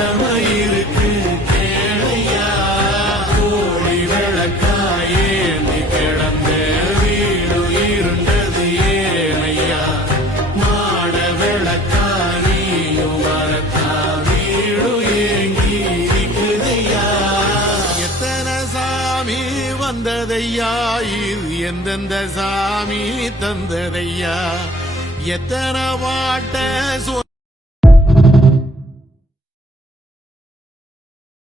கடமை இருக்கு கேளையா கோழி விளக்காயே நீ கிடந்த வீடு இருண்டது ஏனையா மாட விளக்கா நீயும் வரத்தா வீடு ஏங்கி இருக்குதையா எத்தனை சாமி வந்ததையா இது எந்தெந்த சாமி தந்ததையா எத்தனை பாட்ட